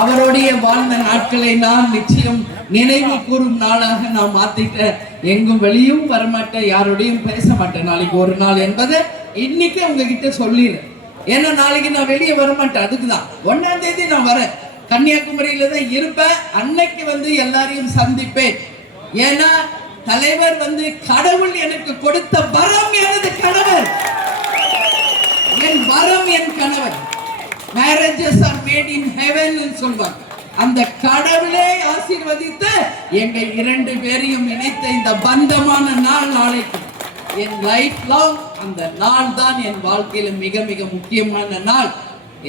அவருடைய வாழ்ந்த நாட்களை நான் நிச்சயம் நினைவு கூறும் நாளாக நான் மாத்திட்டேன். எங்கும் வெளியும் வரமாட்டேன், யாரோடையும் பேச மாட்டேன். நாளைக்கு ஒரு நாள் என்பதை இன்னைக்கு உங்ககிட்ட சொல்லிடுறேன். ஏன்னா நாளைக்கு நான் வெளியே வரமாட்டேன். அதுக்குதான் 1ஆம் தேதி நான் வரேன். கன்னியாகுமரியில தான் இருப்பேன். அன்னைக்கு எல்லாரையும் சந்திப்பேன். ஏன்னா தலைவர் கடவுள் எனக்கு கொடுத்த வரம். எனது கணவர், என் வரம், என் கணவர். Marriages R made in heaven சொல்வாங்க. அந்த கடவுளே ஆசீர்வதித்து எங்க 2 பேரையும் இணைத்த இந்த பந்தமான நாள் நாளைக்கு என் லைஃப் லாங் அந்த நாள் தான் என் வாழ்க்கையில மிக மிக முக்கியமான நாள்.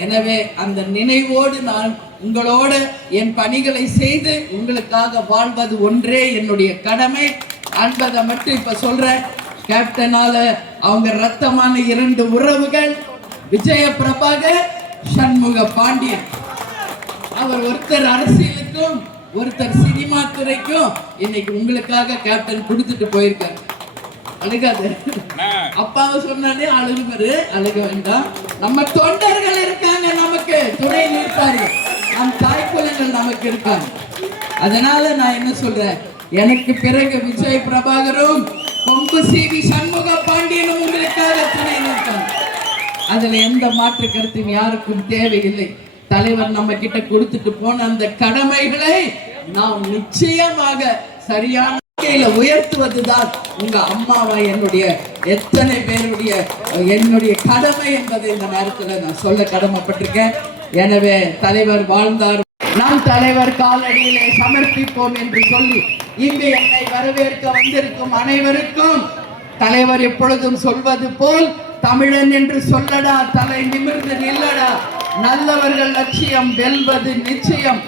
எனவே அந்த நினைவோடு நான் உங்களோட என் பணிகளை செய்து உங்களுக்காக வாழ்வது ஒன்றே என்னுடைய கடமை என்பதை மட்டும் இப்ப சொல்றேன். கேப்டனால அவங்க ரத்தமான 2 உறவுகள் விஜய பிரபாகர், சண்முக பாண்டியன். அவர் ஒருத்தர் அரசியலுக்கும் ஒருத்தர் சினிமா துறைக்கும் இன்னைக்கு உங்களுக்காக கேப்டன் கொடுத்துட்டு போயிருக்காரு. அழுகாது. அப்பாவை சொன்னாலே அழுகுமாரு, அழுக வேண்டாம். நம்ம தொண்டர்கள் இருக்காங்க, நமக்கு துணை நிற்பார்கள். நம் தாய்க்குலங்கள் நமக்கு இருக்காங்க. அதனால நான் என்ன சொல்றேன், எனக்கு பிறகு விஜய் பிரபாகரும் கொங்கு சிவி சண்முக பாண்டியனும் உங்களுக்காக துணை நிற்பாங்க. அதுல எந்த மாற்று கருத்தும் யாருக்கும் தேவையில்லை. தலைவர் நம்ம கிட்ட கொடுத்துட்டு போன அந்த கடமைகளை நாம் நிச்சயமாக சரியான உயர்த்துவதுதான் உங்க அம்மாவை என்னுடைய எத்தனை பேருடைய என்னுடைய கடமை என்பதை இந்த நேரத்தில் நான் சொல்ல கடமைப்பட்டிருக்கேன். எனவே தலைவர் வாழ்ந்தார், நாம் தலைவர் காலடியிலே சமர்ப்பிப்போம் என்று சொல்லி இங்கு என்னை வரவேற்க வந்திருக்கும் அனைவருக்கும் தலைவர் எப்பொழுதும் சொல்வது போல் தமிழன் என்று சொல்லடா, தலை நிமிர்ந்து நில்லடா, நல்லவர்கள் லட்சியம் வெல்வது நிச்சயம்.